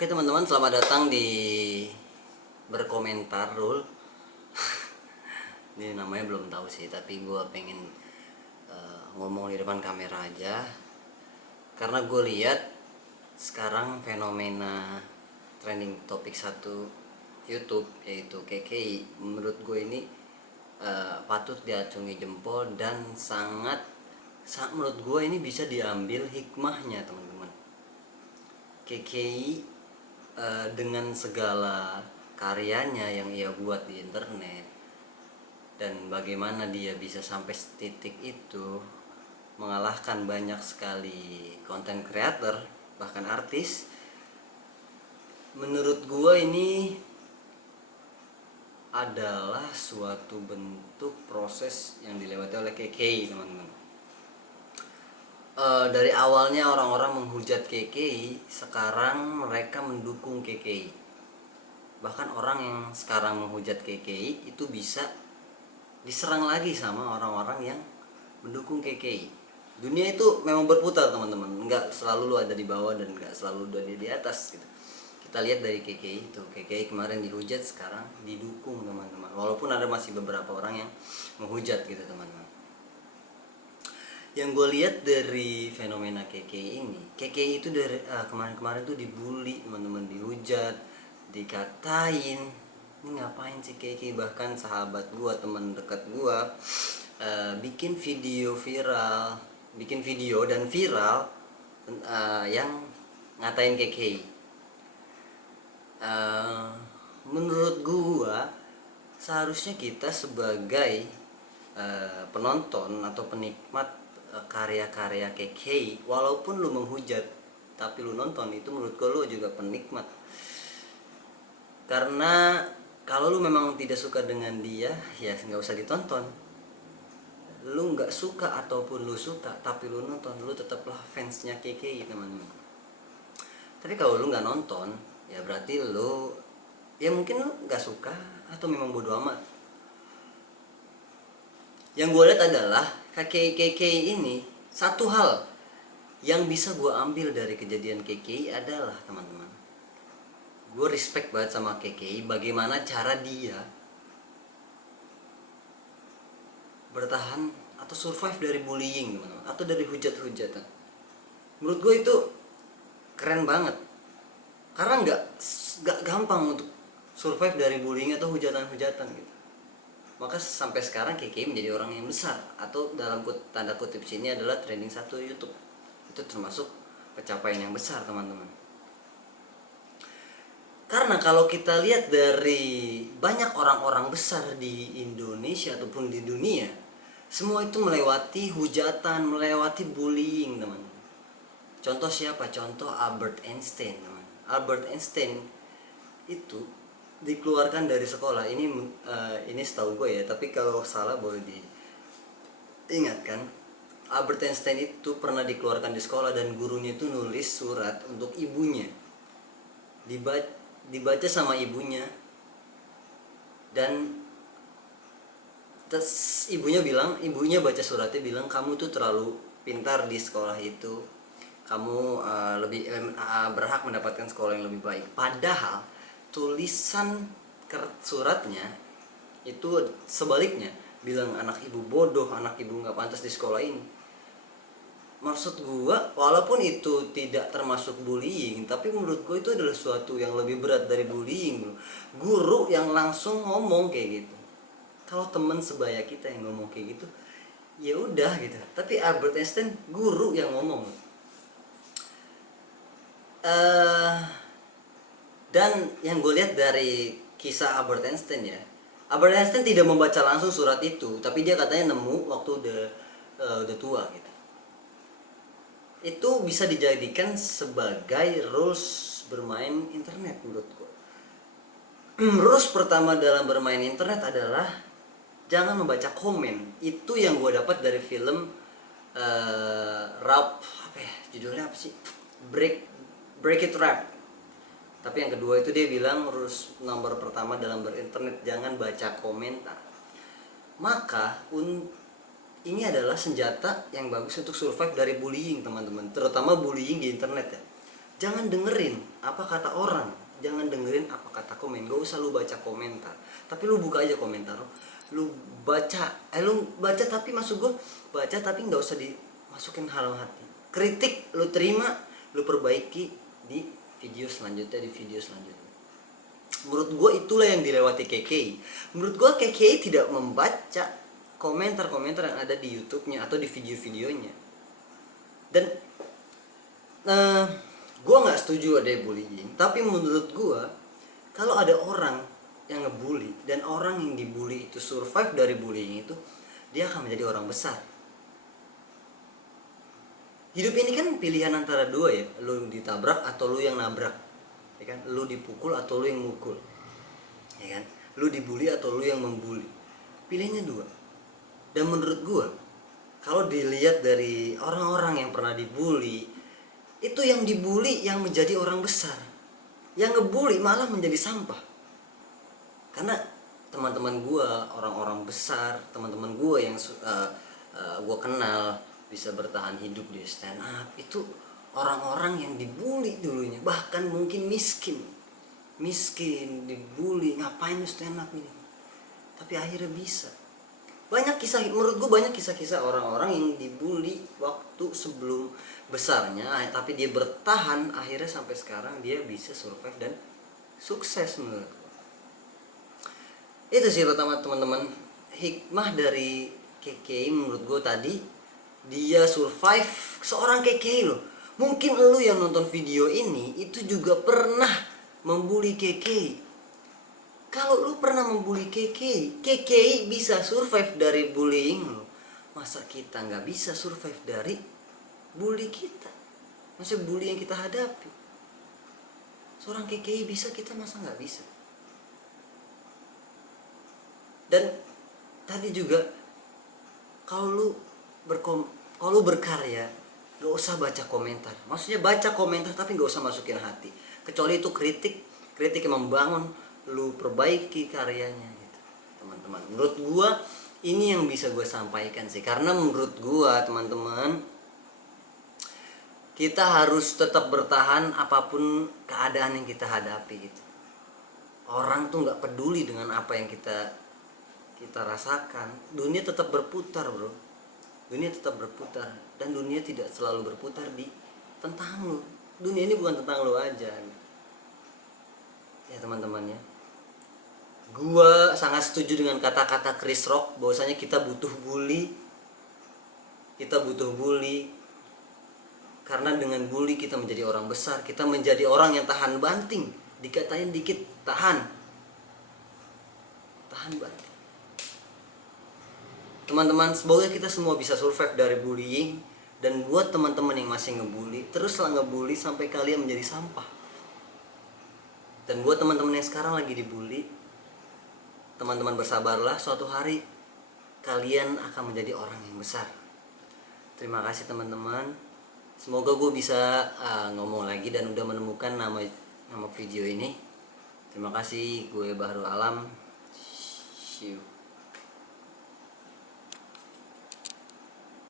Oke teman-teman, selamat datang di berkomentar Rul. Ini namanya belum tahu sih, tapi gue pengen ngomong di depan kamera aja. Karena gue lihat sekarang fenomena trending topik satu YouTube yaitu KKI. Menurut gue ini patut diacungi jempol dan sangat menurut gue ini bisa diambil hikmahnya teman-teman. KKI dengan segala karyanya yang ia buat di internet dan bagaimana dia bisa sampai titik itu mengalahkan banyak sekali content creator bahkan artis. Menurut gua ini adalah suatu bentuk proses yang dilewati oleh KKI teman-teman. Dari awalnya orang-orang menghujat KKI, sekarang mereka mendukung KKI. Bahkan orang yang sekarang menghujat KKI itu bisa diserang lagi sama orang-orang yang mendukung KKI. Dunia itu memang berputar teman-teman, nggak selalu lu ada di bawah dan nggak selalu lu ada di atas gitu. Kita lihat dari KKI itu, KKI kemarin dihujat, sekarang didukung teman-teman. Walaupun ada masih beberapa orang yang menghujat gitu teman-teman. Yang gue lihat dari fenomena KKI ini, KKI itu dari kemarin-kemarin tuh dibully teman-teman, dihujat, dikatain ini ngapain sih KKI. Bahkan sahabat gue, teman dekat gue bikin video dan viral yang ngatain KKI. Menurut gue seharusnya kita sebagai penonton atau penikmat karya-karya KKI, walaupun lu menghujat tapi lu nonton, itu menurut gue lu juga penikmat. Karena kalau lu memang tidak suka dengan dia, ya nggak usah ditonton. Lu nggak suka ataupun lu suka tapi lu nonton, lu tetaplah fansnya KKI teman-teman. Tapi kalau lu nggak nonton, ya berarti lu ya mungkin lu nggak suka atau memang bodo amat. Yang gue lihat adalah KKI ini, satu hal yang bisa gue ambil dari kejadian KKI adalah teman-teman, gue respect banget sama KKI, bagaimana cara dia bertahan atau survive dari bullying teman-teman, atau dari hujat-hujatan. Menurut gue itu keren banget, karena nggak gampang untuk survive dari bullying atau hujatan-hujatan gitu. Maka sampai sekarang KKI menjadi orang yang besar, atau dalam tanda kutip sini adalah trending satu YouTube. Itu termasuk pencapaian yang besar teman-teman. Karena kalau kita lihat dari banyak orang-orang besar di Indonesia ataupun di dunia, semua itu melewati hujatan, melewati bullying teman. Contoh siapa? Contoh Albert Einstein teman. Albert Einstein itu dikeluarkan dari sekolah. Ini setahu gue ya, tapi kalau salah boleh diingatkan. Albert Einstein itu pernah dikeluarkan di sekolah dan gurunya itu nulis surat untuk ibunya, dibaca sama ibunya, dan terus ibunya baca suratnya bilang, kamu tuh terlalu pintar di sekolah itu, kamu berhak mendapatkan sekolah yang lebih baik. Padahal tulisan suratnya itu sebaliknya, bilang anak ibu bodoh, anak ibu nggak pantas di sekolah ini. Maksud gua, walaupun itu tidak termasuk bullying, tapi menurut gua itu adalah suatu yang lebih berat dari bullying bro. Guru yang langsung ngomong kayak gitu. Kalau teman sebaya kita yang ngomong kayak gitu, ya udah gitu. Tapi Albert Einstein guru yang ngomong. Dan yang gue lihat dari kisah Albert Einstein ya, Albert Einstein tidak membaca langsung surat itu, tapi dia katanya nemu waktu udah tua gitu. Itu bisa dijadikan sebagai rules bermain internet menurut gue. Rules pertama dalam bermain internet adalah jangan membaca komen. Itu yang gue dapat dari film Rap, apa ya judulnya, apa sih, Break It Rap. Tapi yang kedua itu dia bilang rules nomor pertama dalam berinternet, jangan baca komentar. Maka ini adalah senjata yang bagus untuk survive dari bullying teman-teman, terutama bullying di internet ya. Jangan dengerin apa kata orang, jangan dengerin apa kata komen. Gak usah lu baca komentar, tapi lu buka aja komentar lu baca. Lu baca tapi maksud gue baca tapi nggak usah dimasukin halam hati. Kritik lu terima, lu perbaiki di video selanjutnya, Menurut gue itulah yang dilewati KKI. Menurut gue KKI tidak membaca komentar-komentar yang ada di YouTube-nya atau di video-videonya. Dan gue nggak setuju ada bullying, tapi menurut gue kalau ada orang yang ngebully dan orang yang dibully itu survive dari bullying itu, dia akan menjadi orang besar. Hidup ini kan pilihan antara dua ya, lu ditabrak atau lu yang nabrak, ya kan? Lu dipukul atau lu yang mukul, ya kan? Lu dibully atau lu yang membuli, pilihannya dua. Dan menurut gue kalau dilihat dari orang-orang yang pernah dibully, itu yang dibully yang menjadi orang besar, yang ngebully malah menjadi sampah. Karena teman-teman gue, orang-orang besar, teman-teman gue yang gue kenal bisa bertahan hidup di stand up, itu orang-orang yang dibully dulunya, bahkan mungkin miskin dibully, ngapain lu stand up ini, tapi akhirnya bisa. Banyak kisah, menurut gue banyak kisah-kisah orang-orang yang dibully waktu sebelum besarnya, tapi dia bertahan, akhirnya sampai sekarang dia bisa survive dan sukses. Menurut gue itu sih pertama teman-teman, hikmah dari KKI menurut gue tadi, dia survive. Seorang KKI loh, mungkin lu yang nonton video ini itu juga pernah membuli KKI. Kalau lu pernah membuli KKI bisa survive dari bullying lu, masa kita nggak bisa survive dari bully kita? Masa bully yang kita hadapi, seorang KKI bisa, kita masa nggak bisa? Dan tadi juga kalau lu berkarya, gak usah baca komentar. Maksudnya baca komentar tapi gak usah masukin hati, kecuali itu kritik yang membangun, lu perbaiki karyanya gitu, teman-teman. Menurut gua ini yang bisa gue sampaikan sih, karena menurut gua teman-teman, kita harus tetap bertahan apapun keadaan yang kita hadapi gitu. Orang tuh nggak peduli dengan apa yang kita rasakan. Dunia tetap berputar, bro. Dunia tetap berputar, dan dunia tidak selalu berputar tentang lu. Dunia ini bukan tentang lu aja ya teman-teman ya. Gua sangat setuju dengan kata-kata Chris Rock bahwasanya kita butuh bully. Karena dengan bully kita menjadi orang besar, kita menjadi orang yang tahan banting. Dikatain dikit tahan banting. Teman-teman, semoga kita semua bisa survive dari bullying. Dan buat teman-teman yang masih ngebully, teruslah ngebully sampai kalian menjadi sampah. Dan buat teman-teman yang sekarang lagi dibully, teman-teman bersabarlah, suatu hari kalian akan menjadi orang yang besar. Terima kasih teman-teman. Semoga gue bisa ngomong lagi dan udah menemukan nama video ini. Terima kasih, gue Bahrul Alam. See you.